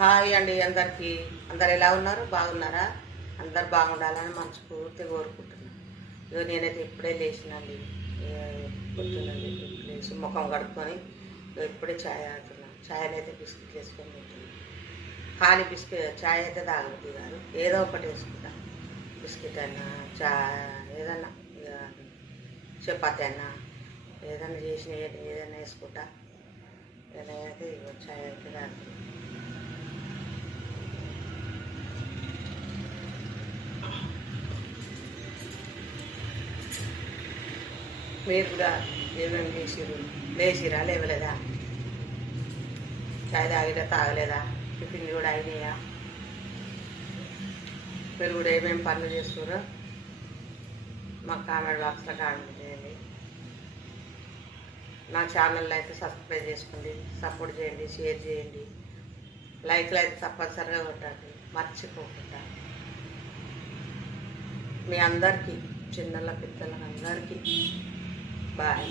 Hi అండి అందరికీ. అందరు ఎలా ఉన్నారు? బాగున్నారా? అందరు బాగుండాలని మనస్ఫూర్తిగా కోరుకుంటున్నాను. ఇగో నేనైతే ఇప్పుడే లేచినండి. పొద్దున్నండి ఇప్పుడు లేచి ముఖం కడుక్కొని ఇప్పుడే ఛాయ్ తాగుతున్నాను. ఛాయ్ అయితే బిస్కెట్ వేసుకొని తింటున్నాను. ఖాళీ ఛాయ్ అయితే తాగబుద్ది కాదు, ఏదో ఒకటి వేసుకుంటా. బిస్కెట్ అయినా ఏదన్నా ఇక చపాతి అయినా ఏదైనా చేసిన ఏదైనా వేసుకుంటా. నేనైతే ఇగో ఛాయ్ అయితే తాగుతున్నాను. మీరు కూడా ఏమేమి లేచిరా లేవలేదా? చాయ్ తాగిరా తాగలేదా? టిఫిన్ కూడా అయినాయా? మీరు కూడా ఏమేమి పనులు చేస్తున్నారో మా కామెంట్ బాక్స్లో కామెంట్ చేయండి. నా ఛానల్ అయితే సబ్స్క్రైబ్ చేసుకోండి, సపోర్ట్ చేయండి, షేర్ చేయండి, లైక్లు అయితే తప్పనిసరిగా కొట్టండి మర్చిపోకుండా. మీ అందరికీ, చిన్నల పెద్దల అందరికీ బాయ్.